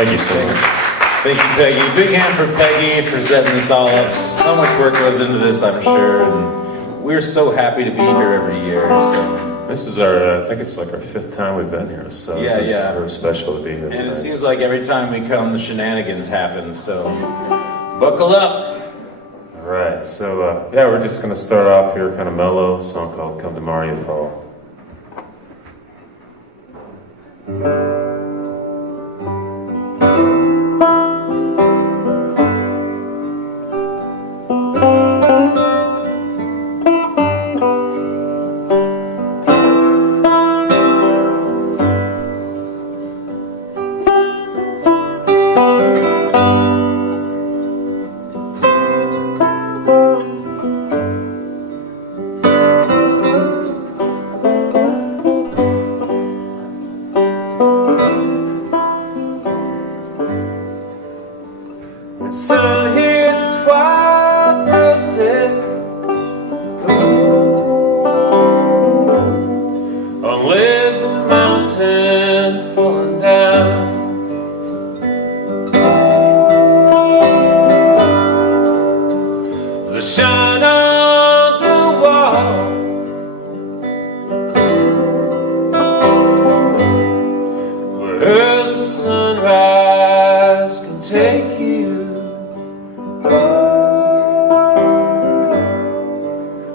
Thank you so much. Thank you, Peggy. Big hand for Peggy for setting this all up. So much work goes into this, I'm sure, and we're so happy to be here every year. So. This is our, I think it's like our 5th time we've been here, so Yeah, this is yeah. very special to be here And tonight. it seems like every time we come, the shenanigans happen, so buckle up. All right, so yeah, we're just going to start off here kind of mellow, a song called Come to Mario Fall. The sun hits wild roses on Liz mountain falling down. The shine on the wall where the sunrise can take you.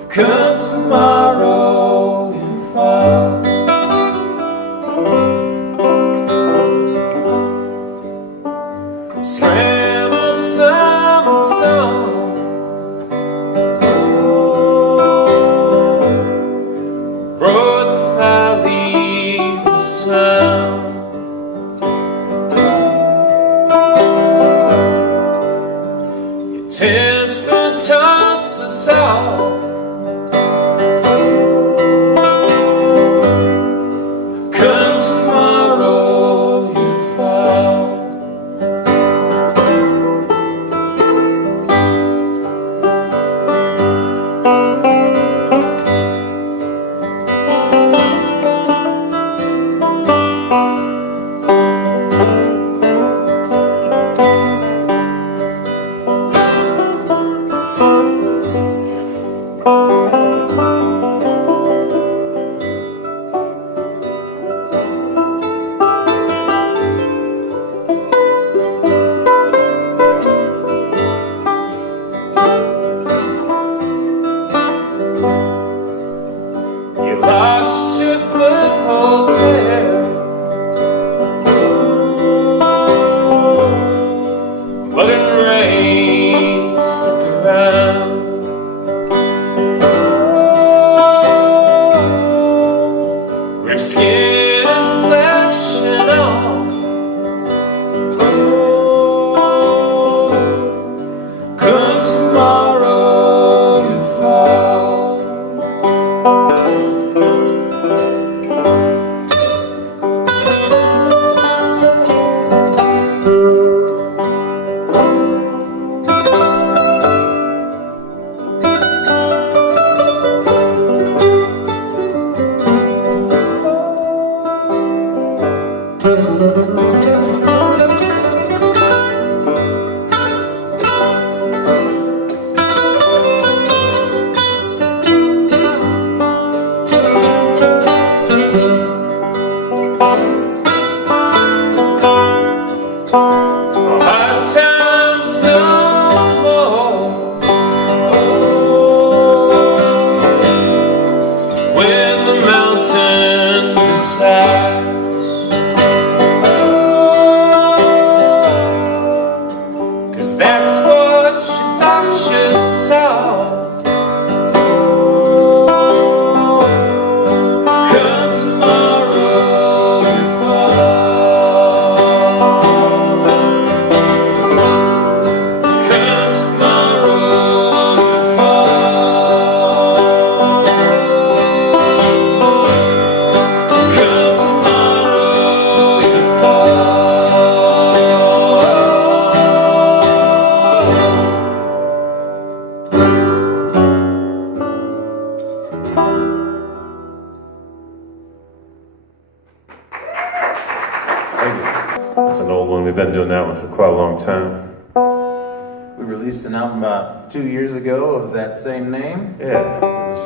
Comes tomorrow you fall. Scramble some song, roar the valley with sound. Your temps and tosses all. You lost your foothold there, but in rain slipped around. Ripped skin and flesh and all. Comes tomorrow you fall. Hard times no more when the mountain decides. Cause that's what you thought you saw. Come tomorrow you fall. Come tomorrow you fall. Come tomorrow you fall. Thank you. That's an old one. We've been doing that one for quite a long time. We released an album about 2 years ago of that same name. Yeah, it was.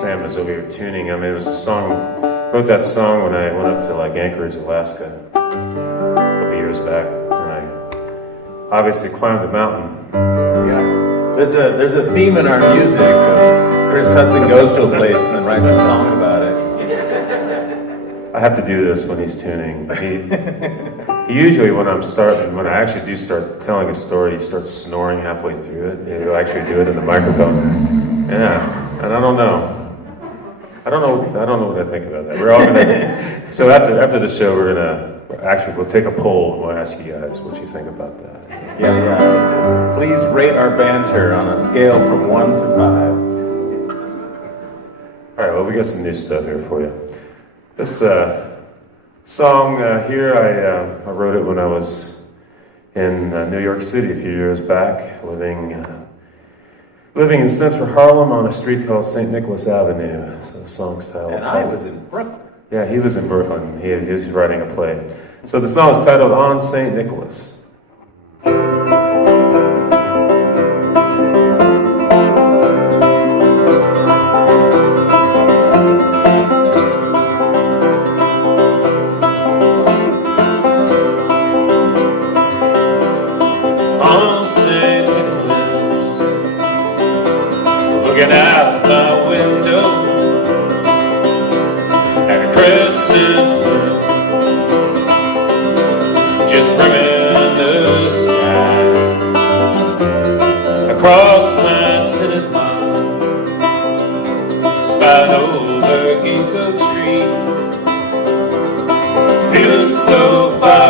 Sam was over here tuning. I mean, it was a song. Wrote that song when I went up to like Anchorage, Alaska, a couple years back, and I obviously climbed the mountain. Yeah, there's a theme in our music of Chris Hudson goes to a place and then writes a song about it. I have to do this when he's tuning. He usually, when I actually do start telling a story, he starts snoring halfway through it. He'll actually do it in the microphone. Yeah, and I don't know what I think about that. We're all gonna. So after the show, we'll take a poll and we'll ask you guys what you think about that. Yeah. Please rate our banter on a scale from 1 to 5. All right, well, we got some new stuff here for you. This song here, I wrote it when I was in New York City a few years back, living in central Harlem on a street called St. Nicholas Avenue. So the song's titled. And I was in Brooklyn. Yeah, he was in Brooklyn. He was writing a play. So the song is titled On St. Nicholas. Looking out my window at a crescent moon, just brimming the sky. Across my tennis lawn, spy an old ginkgo tree, feeling so far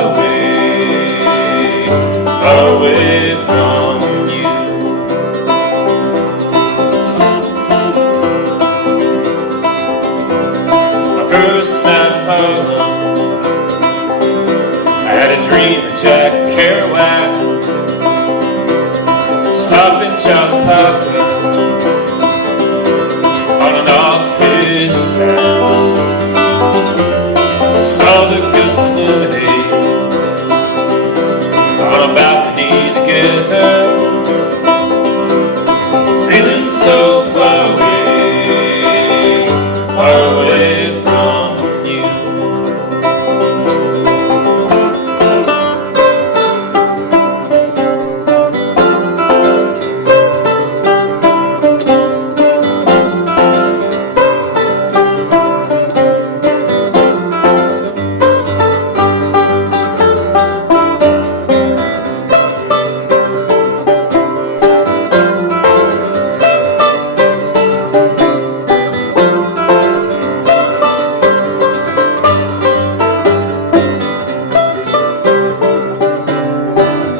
away from you. First night Harlem, I had a dream of Jack Kerouac, stopping Charlie Parker on and off his sax. Saw the ghost illuminate on a balcony together, feeling so far away from you.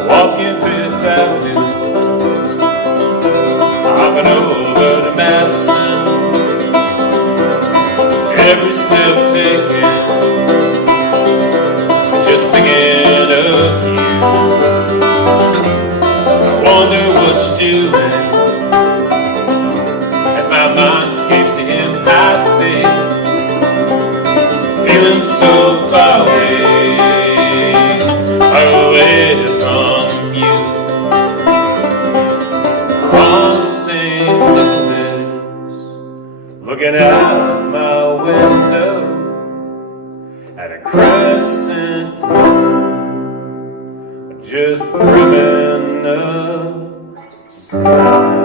Walking Fifth Avenue, hopping over to Madison, every step taken, just thinking of you. I wonder what you're doing as my mind escapes the Empire State, feeling so far away from you. On St. Nicholas, looking out my window at a crescent moon, just brimming the sky.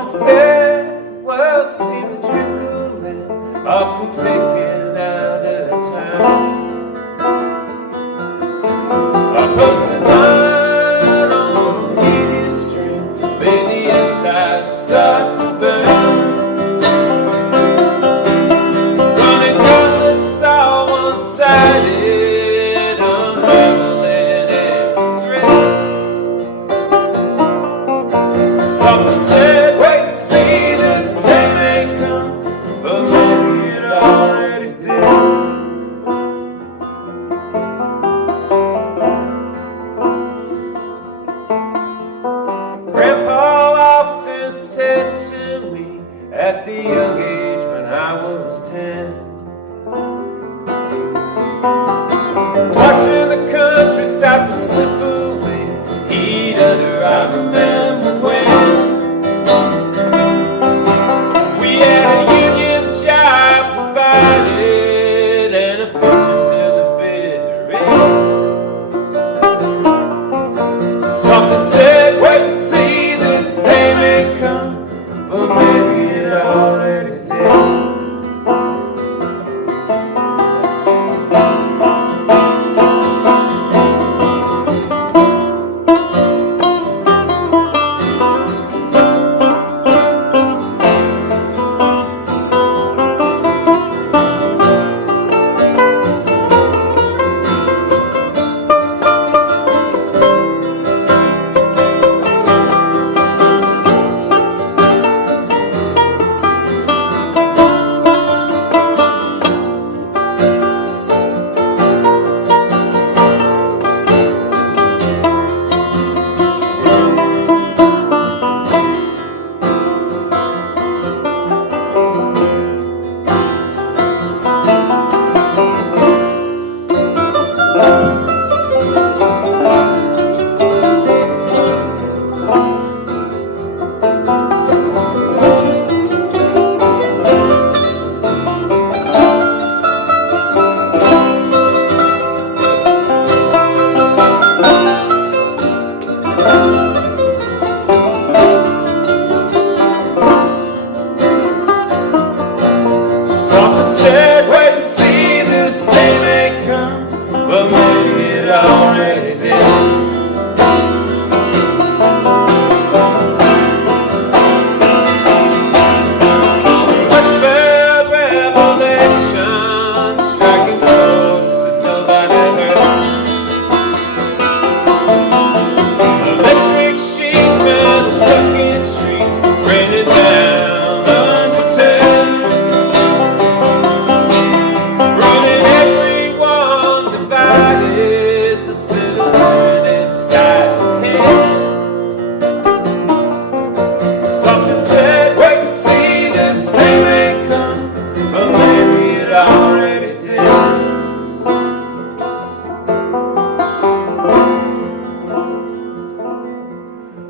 the stairwell, see the trickling, often taken out of town. I post a line on the media stream, baby, yes, I start to burn. Running gullets all one-sided, unraveling every thread. Something said, wait and see, this day may come, but maybe it already did. Grandpa often said to me at the young age when I was 10, watching the country start to slip away, he'd utter, I remember when we had a union job provided and a pension to the bitter end. Something said, wait and see, this day may come, but maybe it already did. Something said, wait and see, this day may come, but maybe it already did. Whispered revelation, striking chords that nobody heard. Electric sheet metal stuck in streets, raining down undeterred. Running everyone divided, the silhouette inside the head. Something said, wait and see, this day may come, but maybe it already did.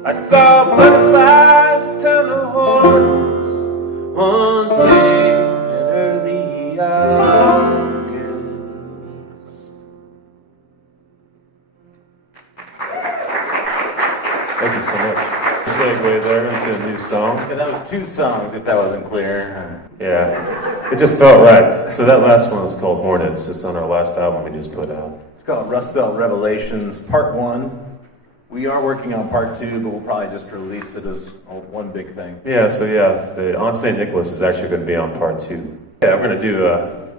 I saw butterflies turn to hornets one day in early August. Thank you so much. Segue there into a new song. Yeah, that was 2 songs, if that wasn't clear. Yeah, it just felt right. So that last one was called Hornets. It's on our last album we just put out. It's called Rust Belt Revelations, Part 1. We are working on Part 2, but we'll probably just release it as one big thing. Yeah, so yeah, the On St. Nicholas is actually going to be on Part 2. Yeah, we're going to do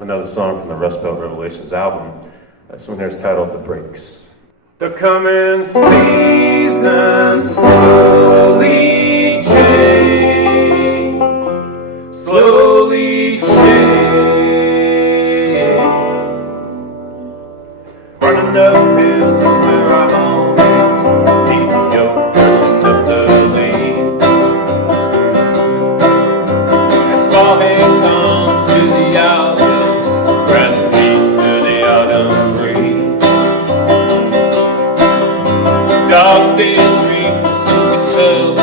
another song from the Rust Belt Revelations album. This one here is titled The Breaks. The coming season slowly change, slowly change. Running uphill to where our home is, deep your pushing up the lane. As fall hangs on to the olives, running deep to the autumn breeze. Dark days creep, the silver tub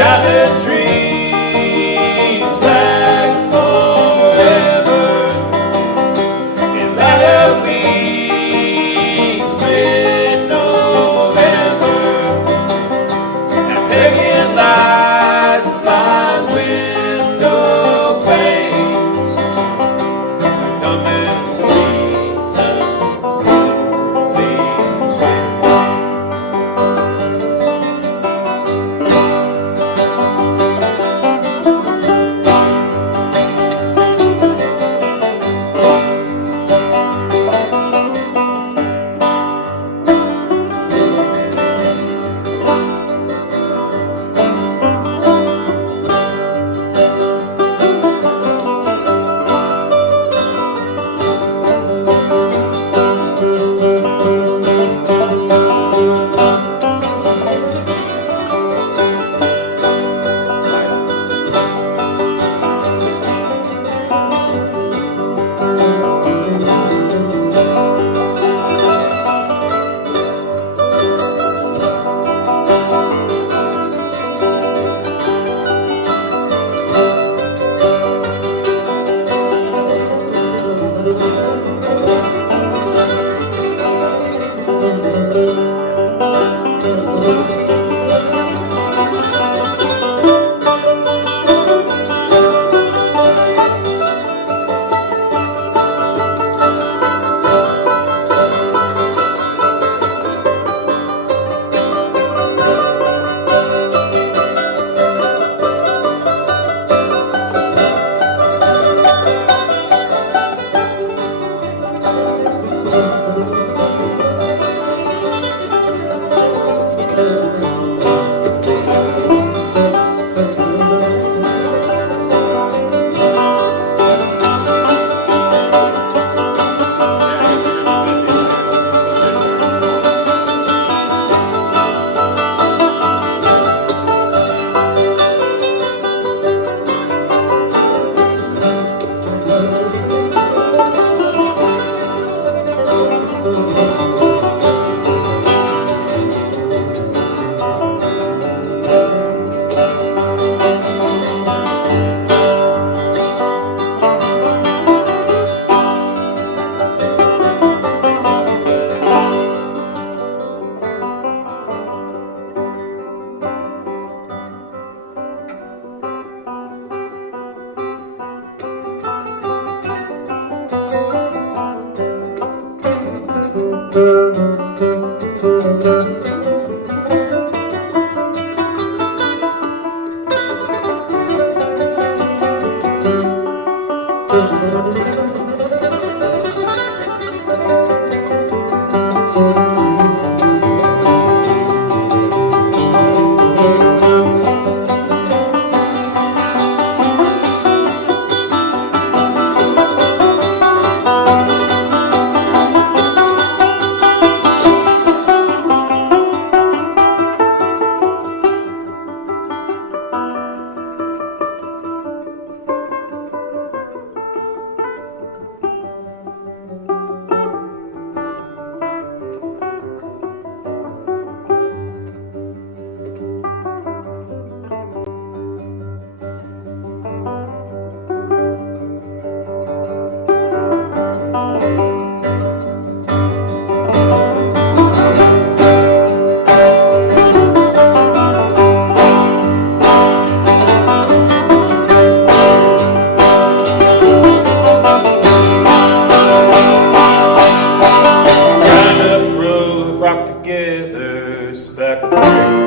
shattered dreams back forever. In ladder weeks, mid-November, and pagan lights line window panes. Come and see some slowly change.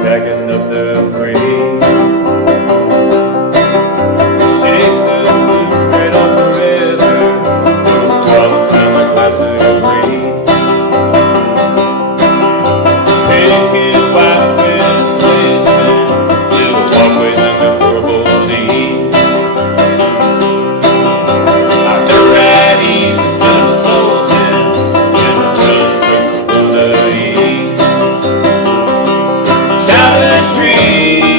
stacking up debris. Shake the blue spread on the river. Little problems sound like plastic debris. Painted white with lacing, little walkways and the purple leaves. I've been right east until the soul's ends, and the sun breaks below the east. Shouting streets.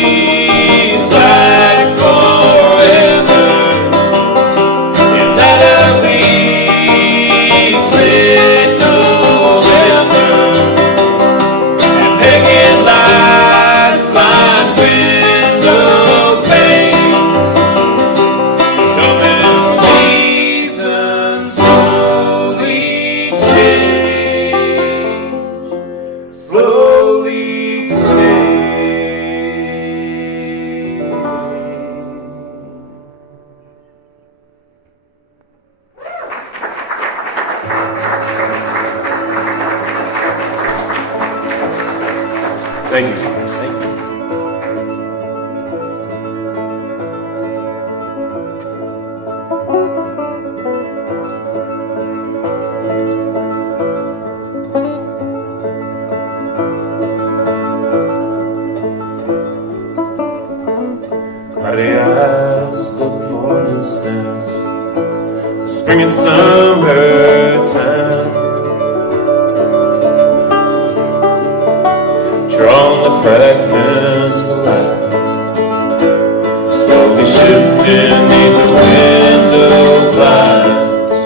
distance, spring and summertime, drawing the fragments of light, slowly shifting neath the window blinds.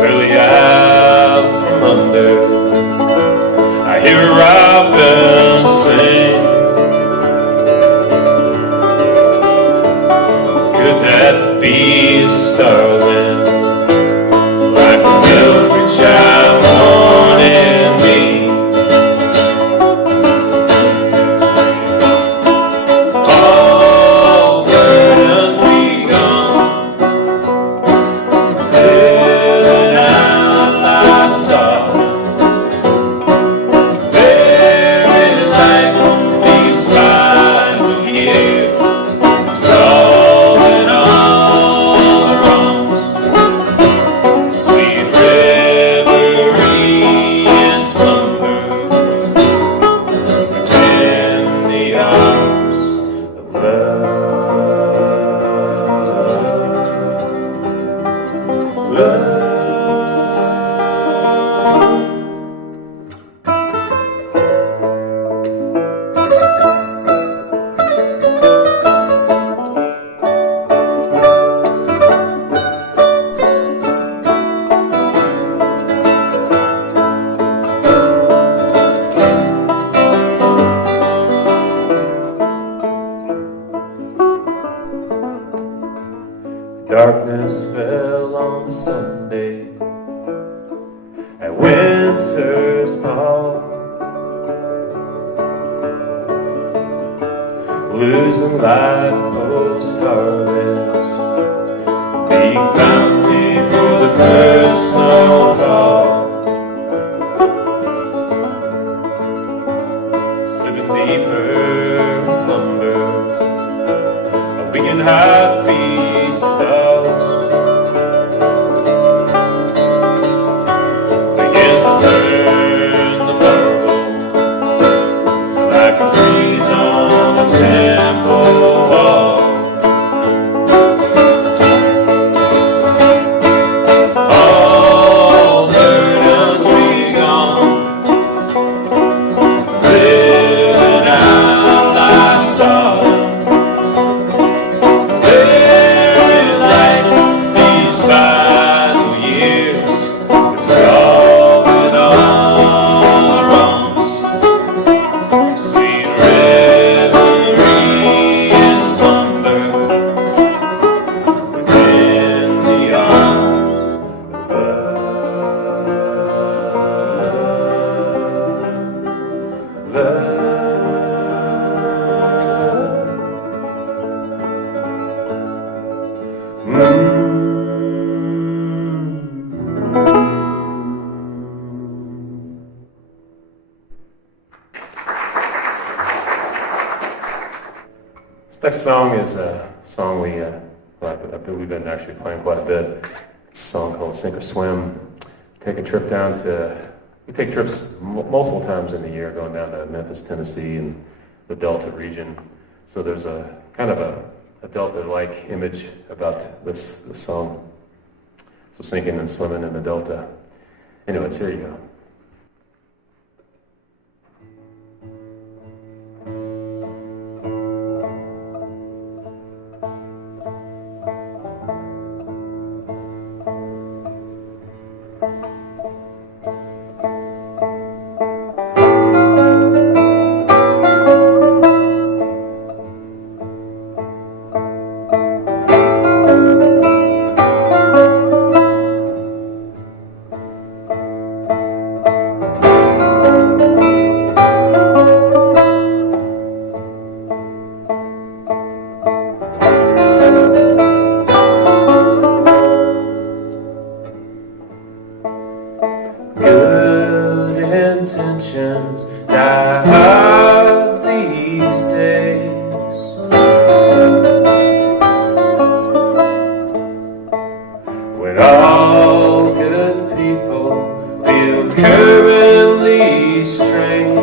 Early out from under, I hear a robin sing. Could that be a starling, like a every child wanted me? All burdens be gone, living out life's song, very like these final years, solving all the wrongs, sweet reverie and slumber within the arms of love. Love. Darkness fell on the Sunday at winter's ball, losing light post-harvest, big bounty for the first snowfall, slipping deeper in slumber, a weakened heartbeat stalls, begins to turn the marble, like a freeze on the temple wall. All burdens be gone, living out life's song, very like these final years, solving all the wrongs, sweet reverie and slumber within the arms of love. Love. This next song is a song we've been actually playing quite a bit. It's a song called Sink or Swim. We take trips multiple times in the year, going down to Memphis, Tennessee, and the Delta region. So there's a kind of a Delta-like image about this song. So sinking and swimming in the Delta. Anyways, here you go. Good intentions die hard these days. When all good people feel currently strained,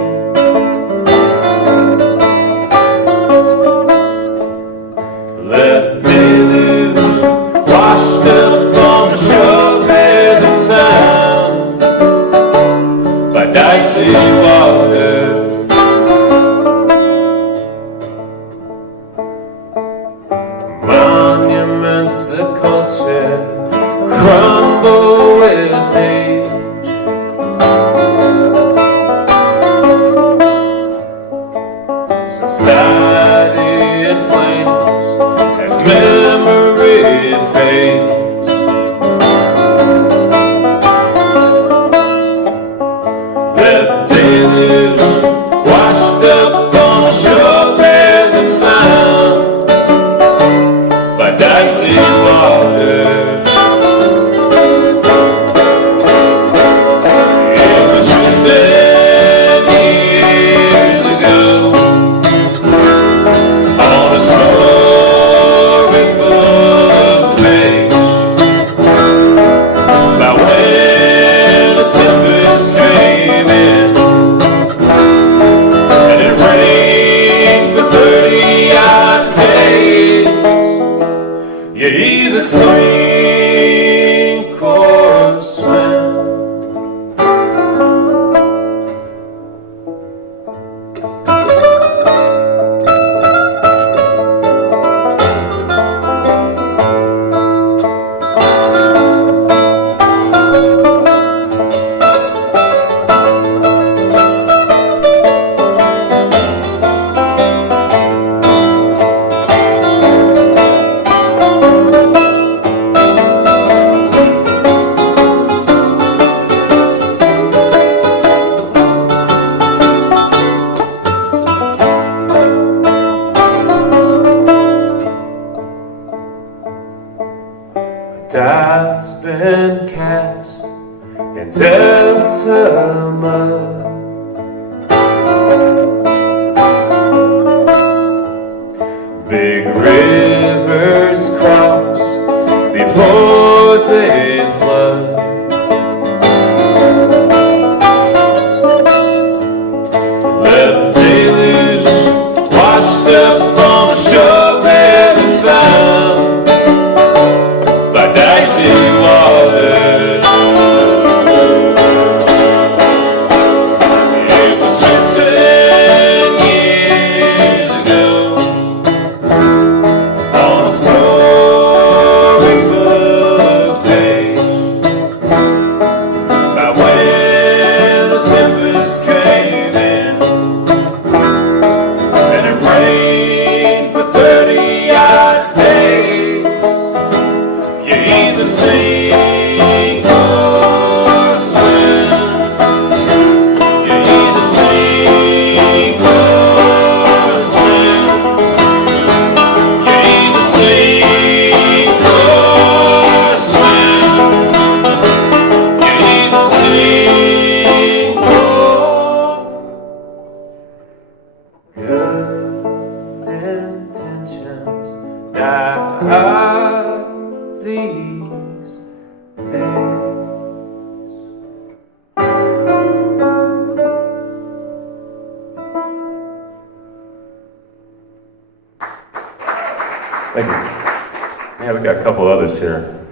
Thank you. Yeah, we got a couple others here.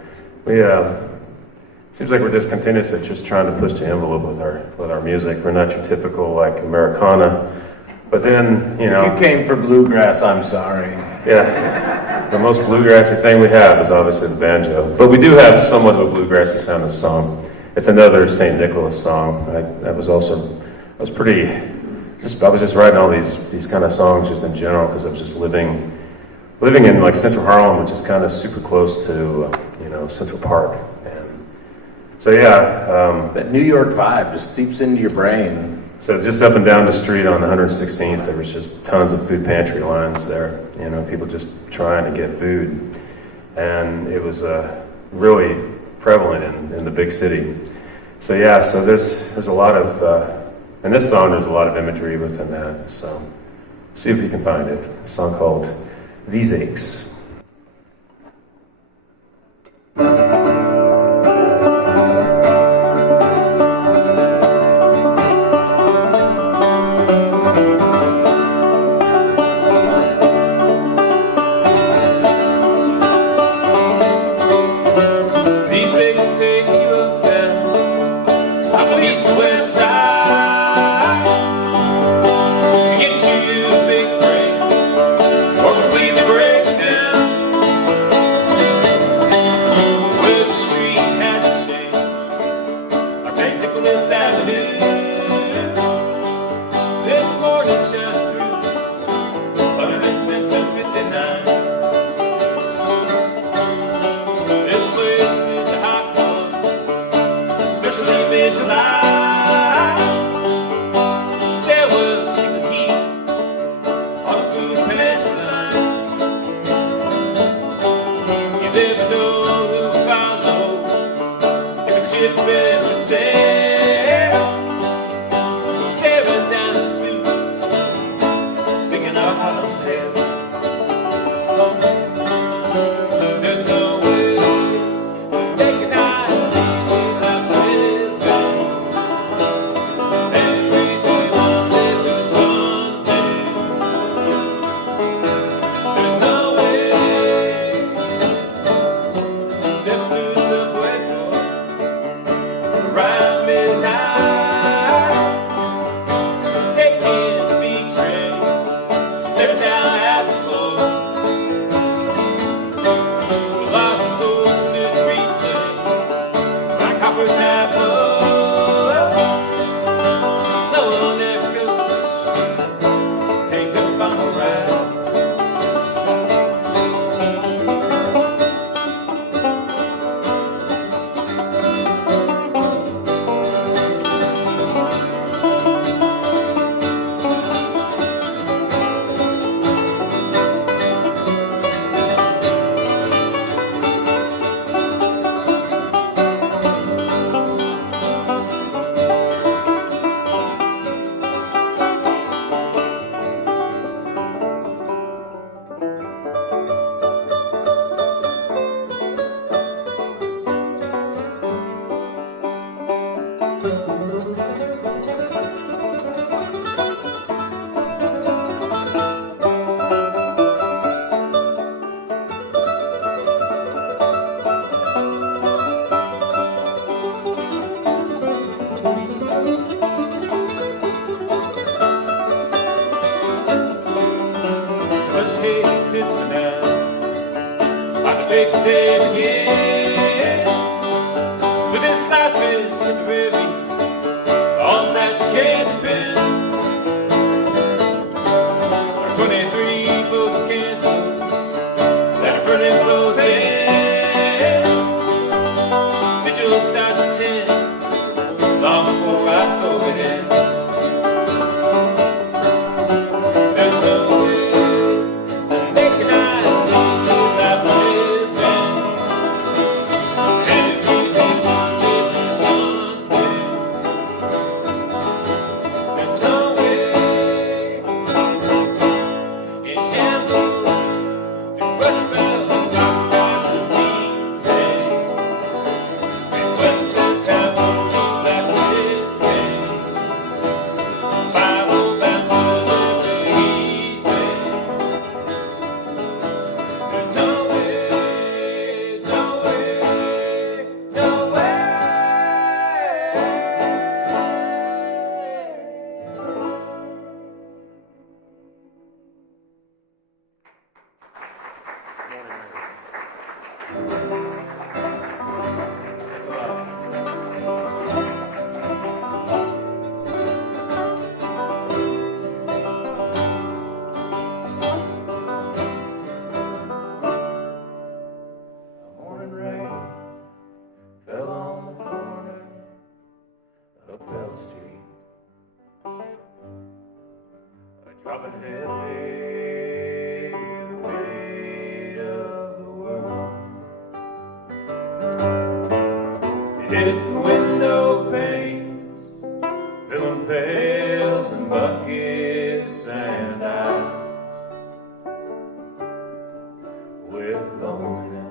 We seems like we're just continuously just trying to push the envelope with our music. We're not your typical like Americana, but then If you came for bluegrass, I'm sorry. yeah, the most bluegrassy thing we have is obviously the banjo, but we do have somewhat of a bluegrassy sounding song. It's another St. Nicholas song. I was just writing all these kind of songs just in general because I was just living in like Central Harlem, which is kind of super close to Central Park, and so yeah, That New York vibe just seeps into your brain. so just up and down the street on 116th, there was just tons of food pantry lines there. People just trying to get food, and it was really prevalent in the big city. So yeah, so there's a lot of in this song there's a lot of imagery within that. So see if you can find it. A song called These Aches. dropping heavy, the weight of the world. Hitting window panes, filling pails and buckets and eyes with loneliness.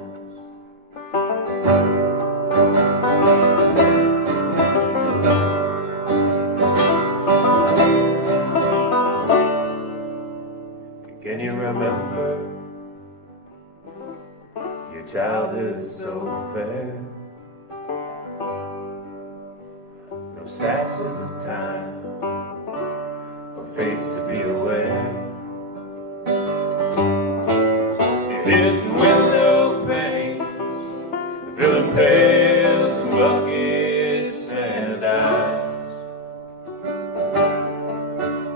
Can you remember your childhood so fair? No sashes of time or fates to be aware. You're hitting window panes, filling pails and buckets and eyes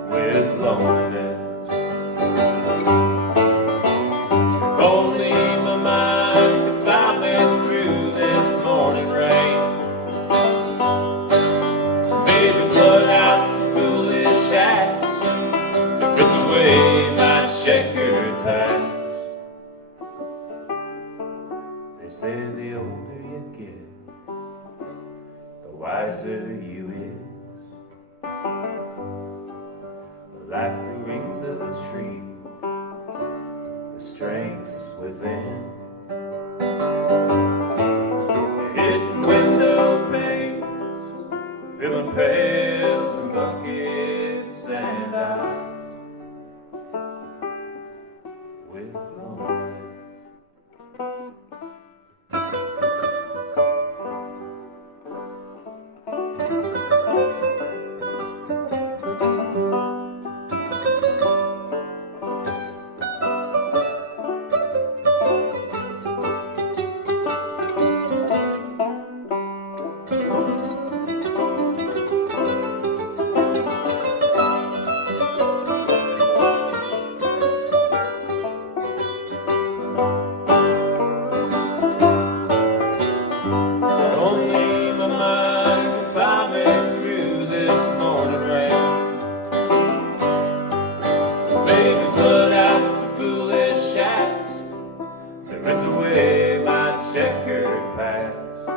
with loneliness. If only my mind could fly me through this morning rain. Maybe flood out some foolish acts that rips away my checkered past. They say the older you get, the wiser you is. Like the rings of a tree, the strength's within. Hitting window panes, filling pails and buckets and eyes with loneliness. Only my mind can fly me through this morning rain. Baby, flood out some foolish acts that rinse away my checkered past.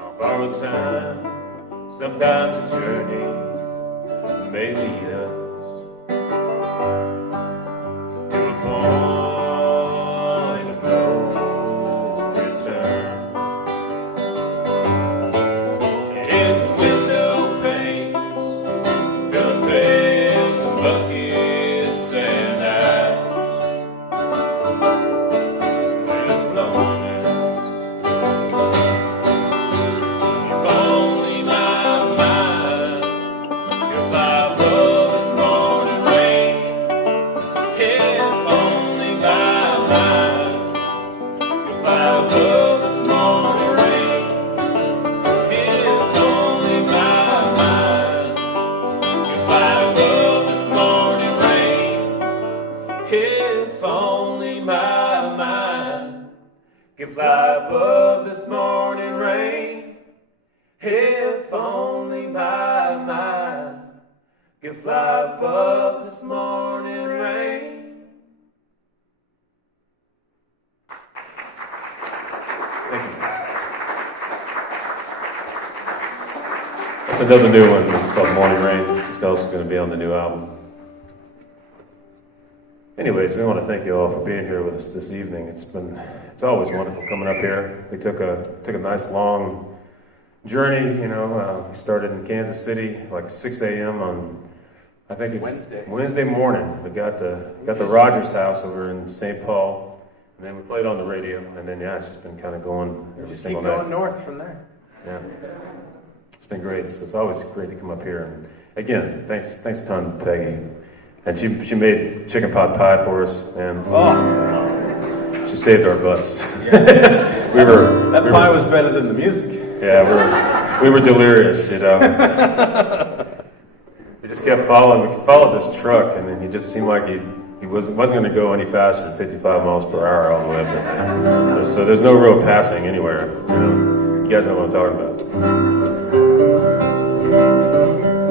On borrowed time, sometimes a journey may lead us to a point of no return. Hitting window panes, filling pails and buckets and eyes with loneliness. If only my mind could fly above this morning rain. If only my mind could fly above this morning rain. If only my mind could fly above this morning rain. If only my mind could fly above this morning rain. If only my mind could fly above this morning rain. Thank you. That's another new one. It's called Morning Rain. It's also going to be on the new album. Anyways, we want to thank you all for being here with us this evening. It's always wonderful coming up here. We took a nice long journey. We started in Kansas City like 6 a.m. on, I think it was Wednesday morning. We got the Rogers House over in St. Paul, and then we played on the radio, and then it's just been kind of going every single night. Keep going north from there. Yeah, it's been great. So it's always great to come up here. And again, thanks a ton to Peggy, and she made chicken pot pie for us, and she saved our butts. Yeah. That pie was better than the music. Yeah, we were delirious, We just kept following. We followed this truck, and then he just seemed like he wasn't going to go any faster than 55 miles per hour all the way up there. So there's no real passing anywhere. You guys know what I'm talking about.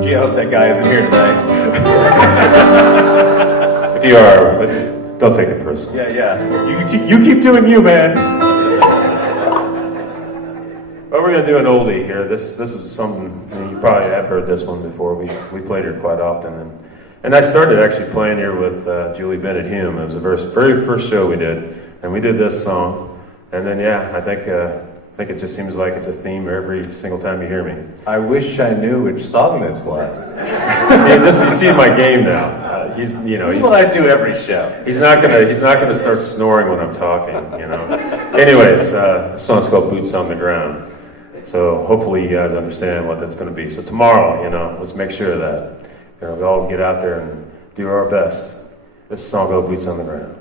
Gee, I hope that guy isn't here tonight. If you are, don't take it personally. Yeah. You keep doing you, man. But we're gonna do an oldie here. This is something you probably have heard this one before. We played here quite often, and I started actually playing here with Julie Bennett Hume. It was the very first show we did, and we did this song. And then I think it just seems like it's a theme every single time you hear me. I wish I knew which song this was. You see my game now. He's This is what I do every show. He's not gonna start snoring when I'm talking. Anyways, the song's called "Boots on the Ground." So hopefully you guys understand what that's going to be. So tomorrow, let's make sure that we all get out there and do our best. This song called "Boots on the Ground."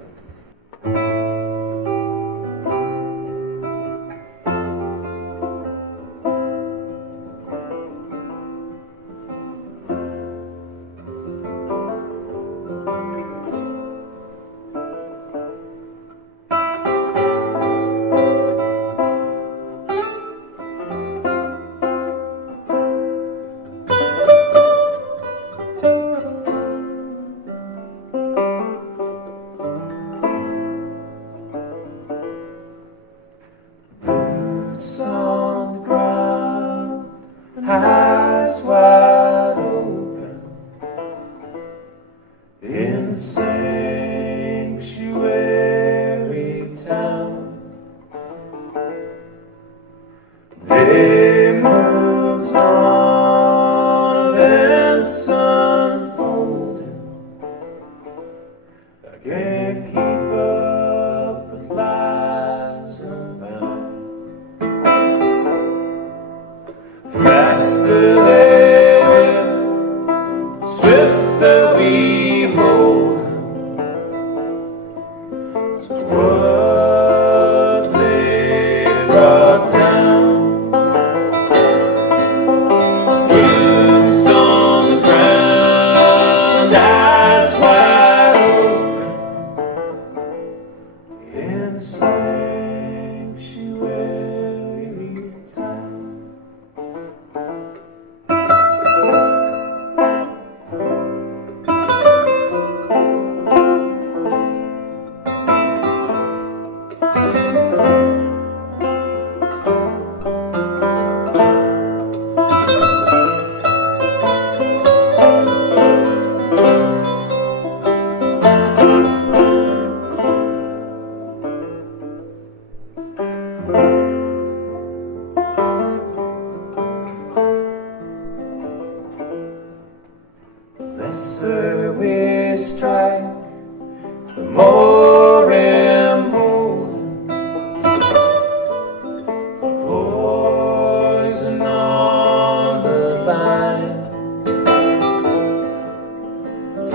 Boots on the ground, eyes wide open, in sanctuary town. Day moves on, events unfolding. I can't keep up with lies unbound. Faster than, swifter we hold to what they brought down. Boots on the ground, eyes wide open, in sanctuary time. Lesser we strike, the more emboldened. Poison on the vine.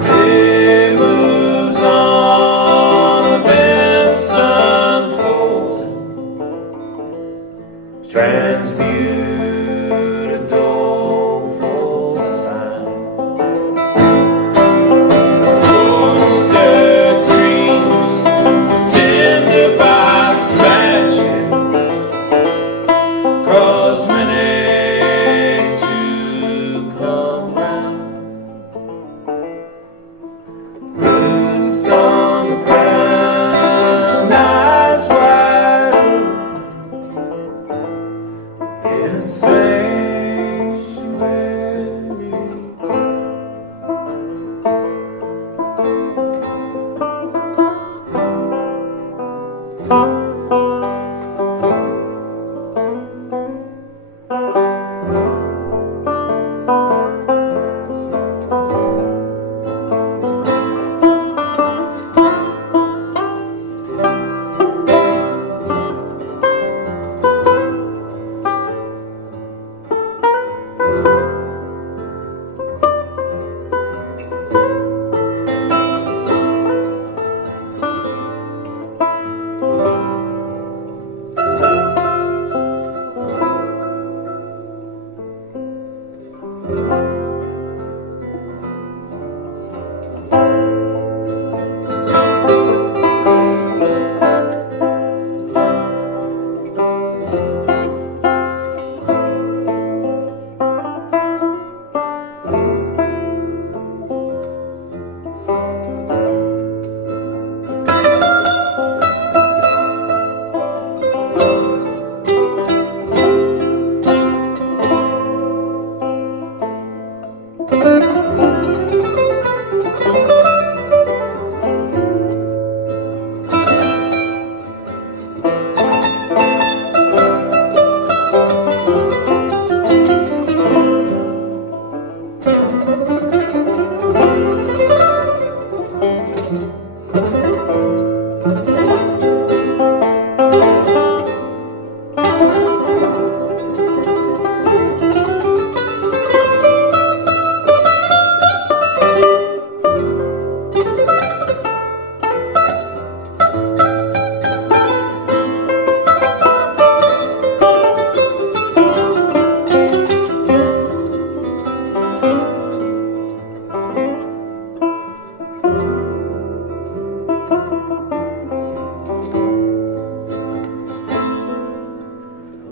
Day moves on, events unfolding. Transmute a doleful sign.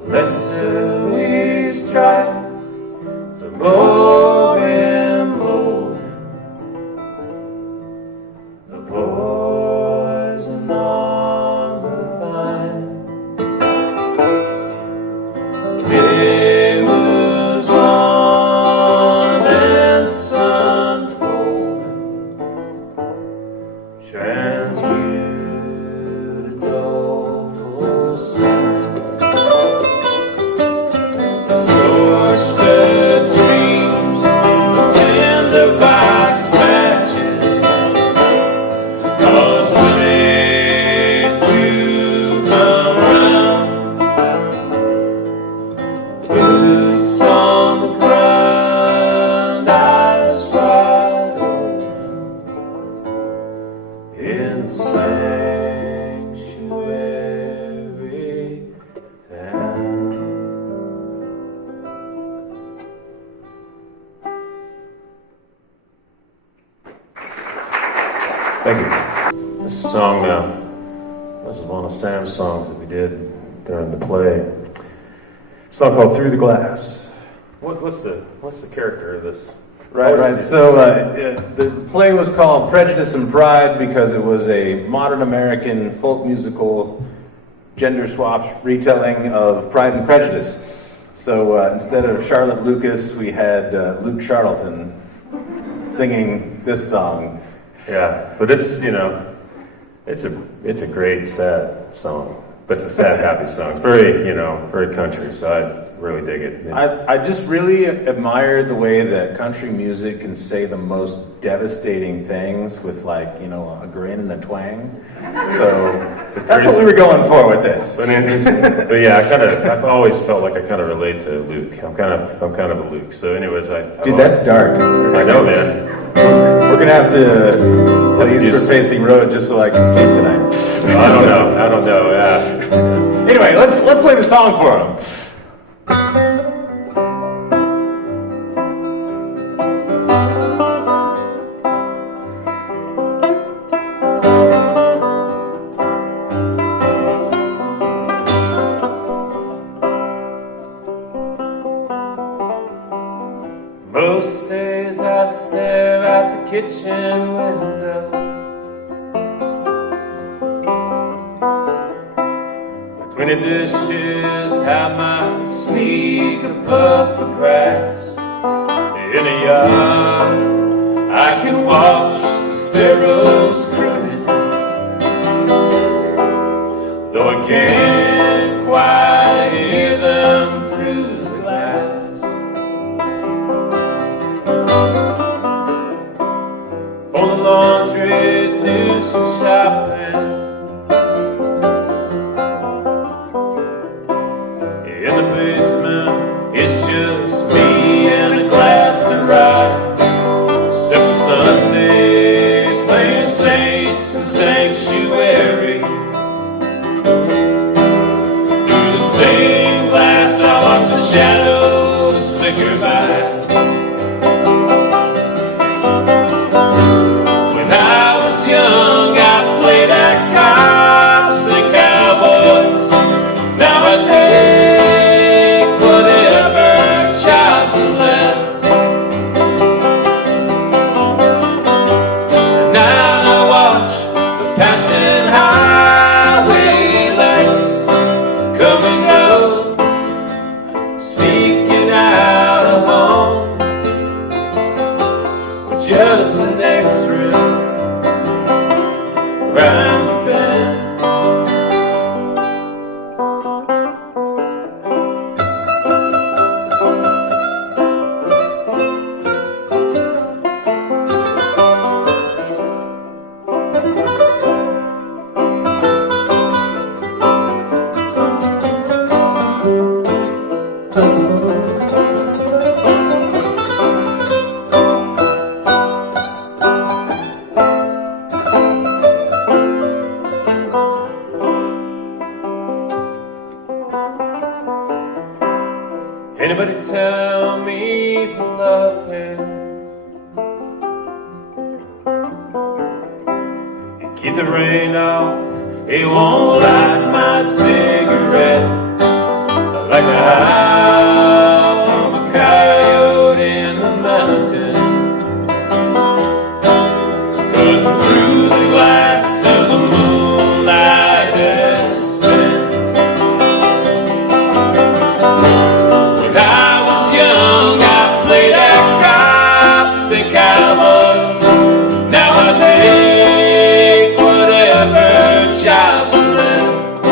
Lesser we strive, the more emboldened, the poison on the vine. Day moves on and unfolding, transmuted doleful sound. Scorched dreams of tinderbox matches cause the day to come round. Loose on the ground, eyes wide open in the sanctuary town. Thank you. This song was one of Sam's songs that we did during the play. A song called "Through the Glass." What's the character of this? Right. So the play was called Prejudice and Pride because it was a modern American folk musical gender swap retelling of Pride and Prejudice. So instead of Charlotte Lucas, we had Luke Charlton singing this song. Yeah, but it's it's a great sad song, but it's a sad happy song. It's very very country, so I really dig it. I just really admired the way that country music can say the most devastating things with a grin and a twang. So that's what we were going for with this. But yeah, I've always felt like I kind of relate to Luke. I'm kind of a Luke. So anyways, dude, that's dark. I know, man. We're gonna have to play East Facing Road just so I can sleep tonight. I don't know. Yeah. Anyway, let's play the song for him. Most days I stare out the kitchen window, with 20 dishes, how my sneak a puff of grass. In a yard I can watch the sparrows crooning, though I can't quite hear them through the glass. For the laundry, do some shopping. In the basement, it's just me and a glass of rye. Except for Sundays, playing just the next room round the bend. Anybody tell me the love him? And keep the rain off. He won't light my cigarette. I like the howl from a coyote in the mountains, cutting through the glass till the moonlight is spent. And cowboys. Now I take whatever jobs are left.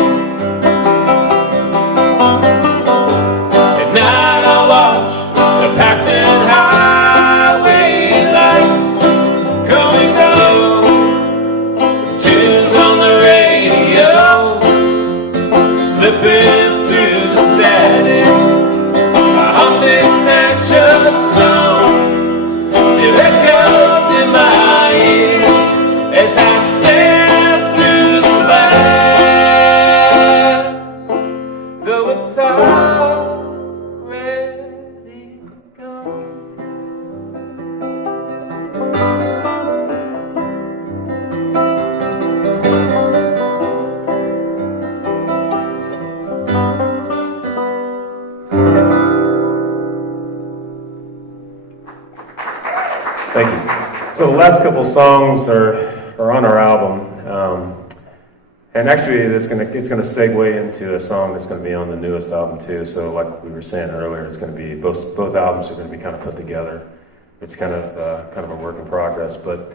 At night I watch the passing highway lights come and go. Tunes on the radio slipping through the static. A haunted snatch of song still echoes in my ears as I stare through the glass, though it's already gone. Thank you. So the last couple songs are on our album, and actually it's gonna segue into a song that's gonna be on the newest album too. So like we were saying earlier, it's gonna be both albums are gonna be kind of put together. It's kind of a work in progress. But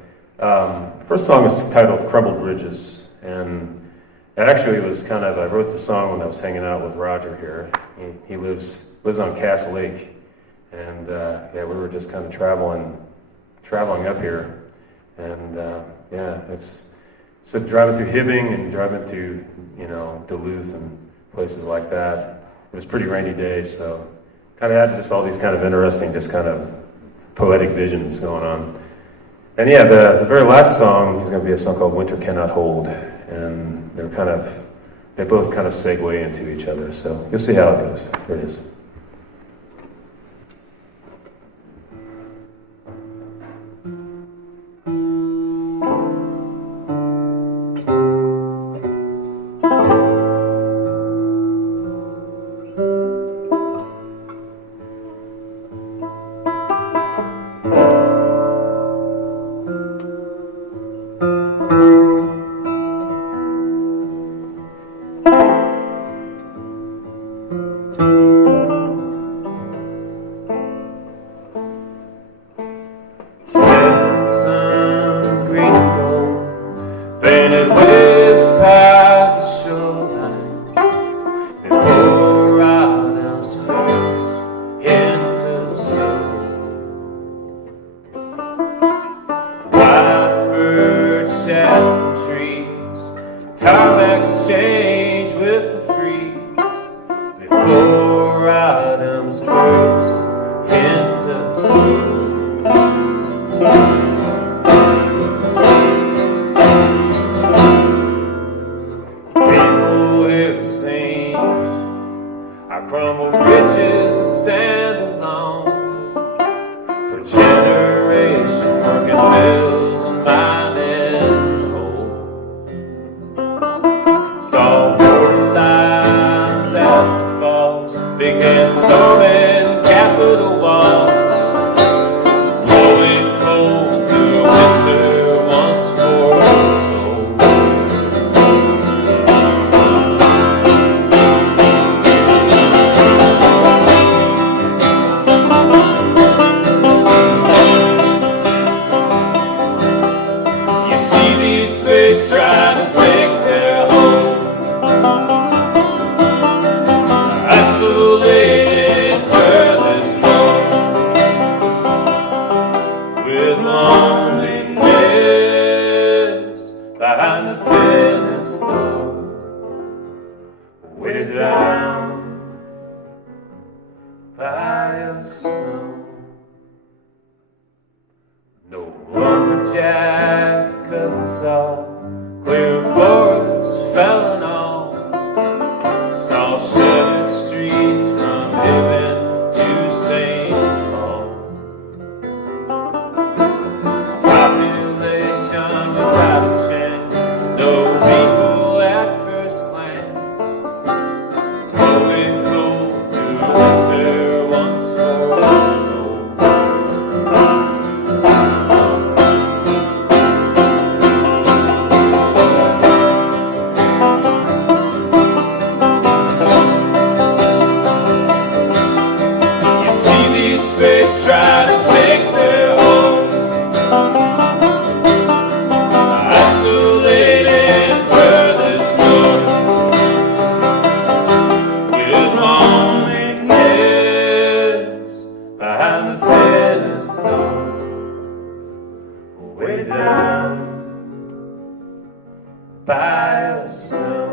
first song is titled "Crumbled Bridges," and it actually was kind of I wrote the song when I was hanging out with Roger here. He lives on Cass Lake, and yeah, we were just kind of traveling up here, and yeah, it's so driving through Hibbing and driving to Duluth and places like that. It was a pretty rainy day, so kind of had just all these kind of interesting, just kind of poetic visions going on. And yeah, the very last song is going to be a song called "Winter Cannot Hold," and they both kind of segue into each other. So you'll see how it goes. Here it is. Sun, green and gold, painted waves by the shoreline, before autumn's first into the snow. White-bird shafts and trees, tarmacs change with the freeze, before autumn's first into the snow. with loneliness behind the thinnest snow, way down by the snow. No lumberjack cutting saw, clear forest felling all, saw shuttered streets from Haven to St. Paul. Population without a chance, no people at first glance, going cold to winter once for its soul. You see these spades try to take their hold, isolated furthest north, with loneliness behind the thinnest snow, way down by the snow.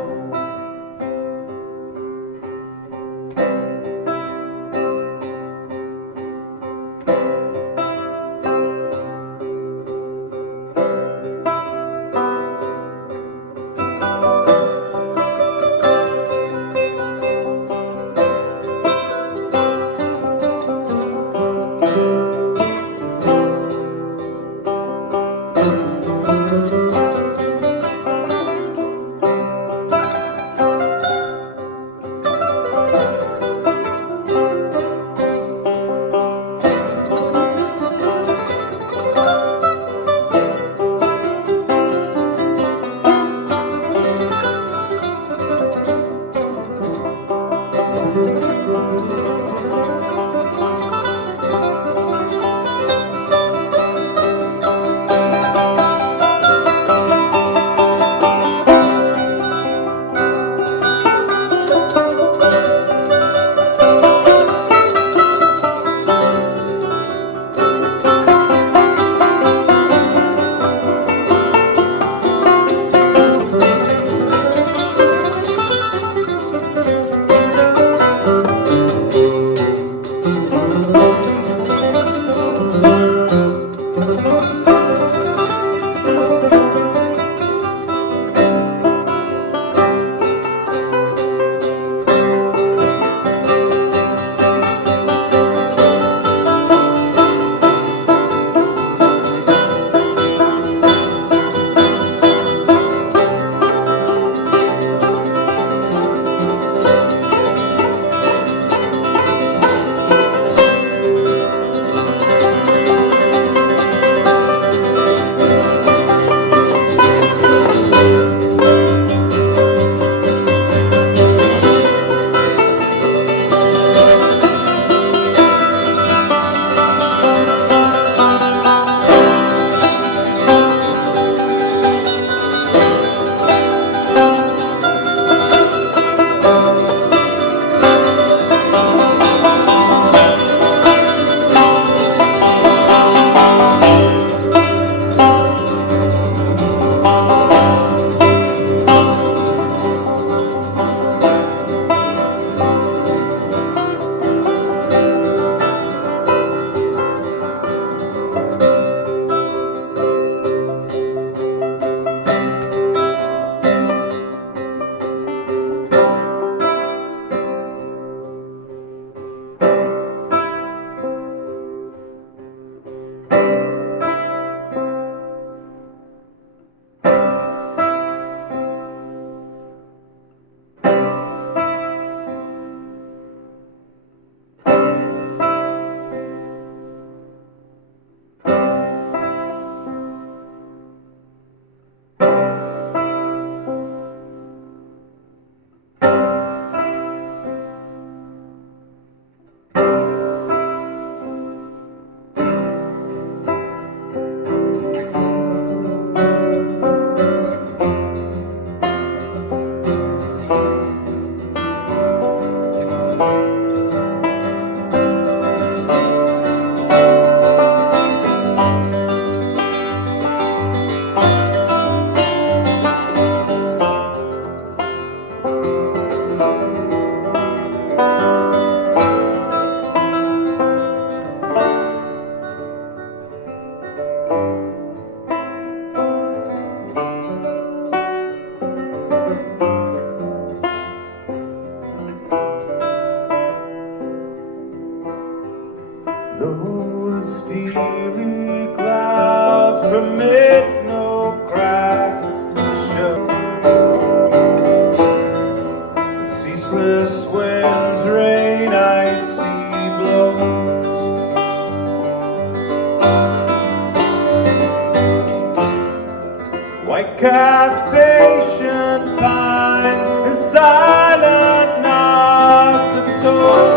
white-capped patient pines and silent knots have told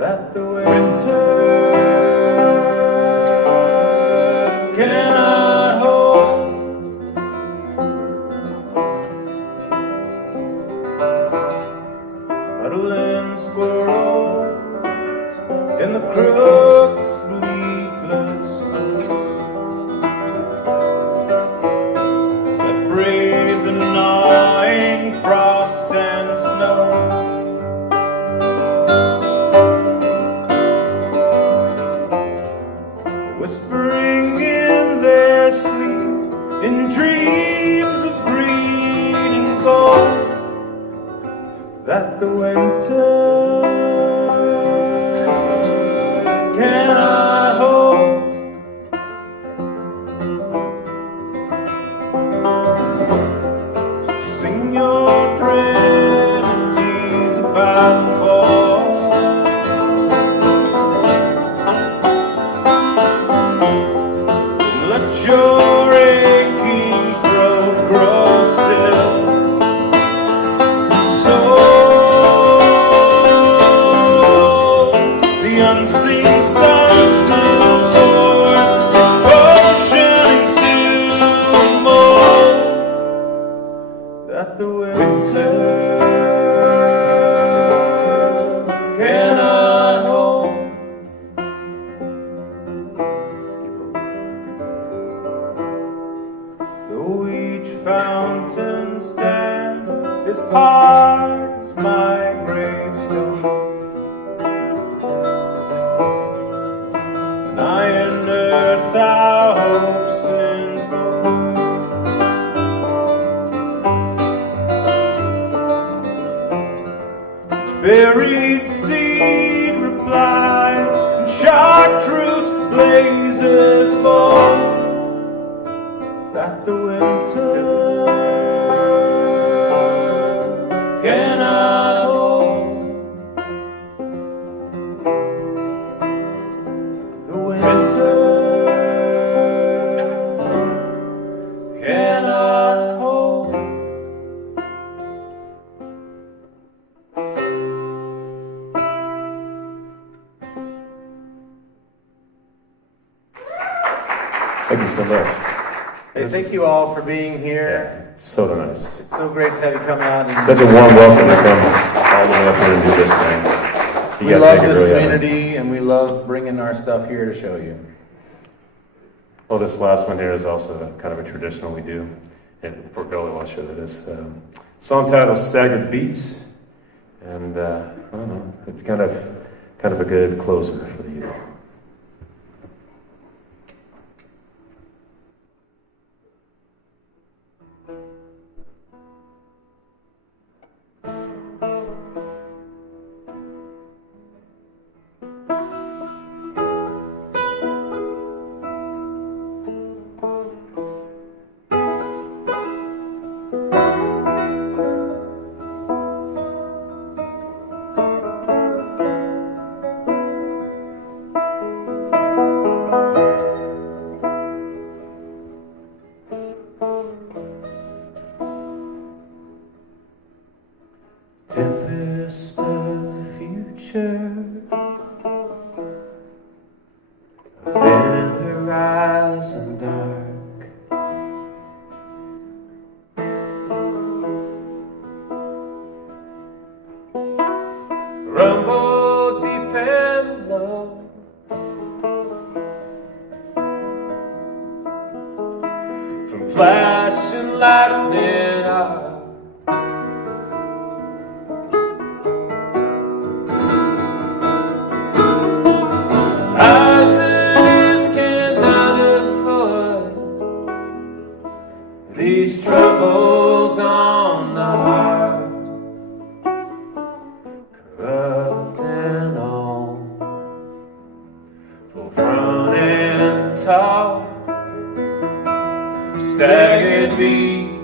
that the winter cannot hold. Huddling squirrels in the crooks' leafless oaks that brave the gnawing frost and snow. Whispering in their sleep in dreams of green and gold that the winter cannot hold. So sing your pretties about the fall. Let your aching throat grow still. So the unseen sun still pours its potion into the mold that the winter cannot hold. Though each fountain stand is part my gravestone, and I unearth our hopes and each buried seed replies, and chartreuse blazes bold that the winter cannot hold. The winter cannot hold. Thank you so much. Hey, thank you all for being here. Yeah, it's so nice. It's so great to have you come out. And Such a warm welcome to come all the way up here and do this thing. You we guys love make it this really happen. community, and we love bringing our stuff here to show you. Well, this last one here is also kind of a traditional we do for Gullywasher. That is song titled "Staggered Beats," and I don't know. It's kind of a good closer for the evening. Tempest of the future, then horizon dark. Rumble deep and low, from flash and lightning out. Eyes cannot afford these troubles on the heart, corrupt and all, full front and tall, staggered beat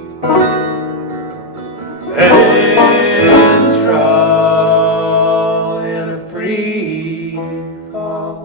and trawl in a free fall.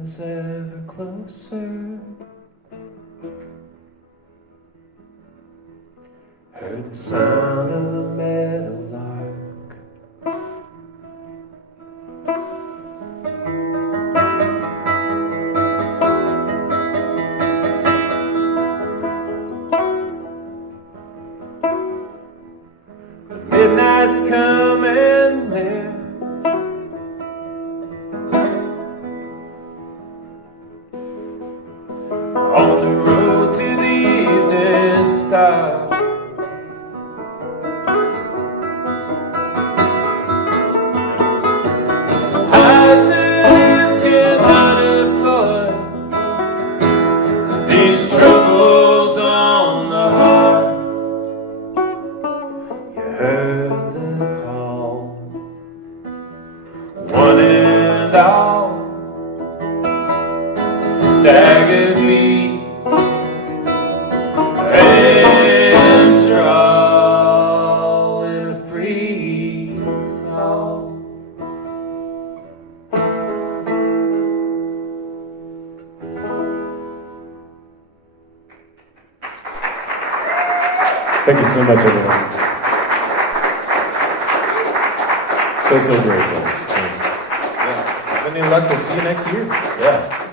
was ever closer. Heard the sound of a meadowlark. Midnight's coming near. On the road to the evening star. Eyes cannot afford these troubles on the heart. You heard the call, one and all, staggered beat and draw in a free fall. Thank you so much, everyone. So grateful. Any luck, we'll see you next year. Yeah.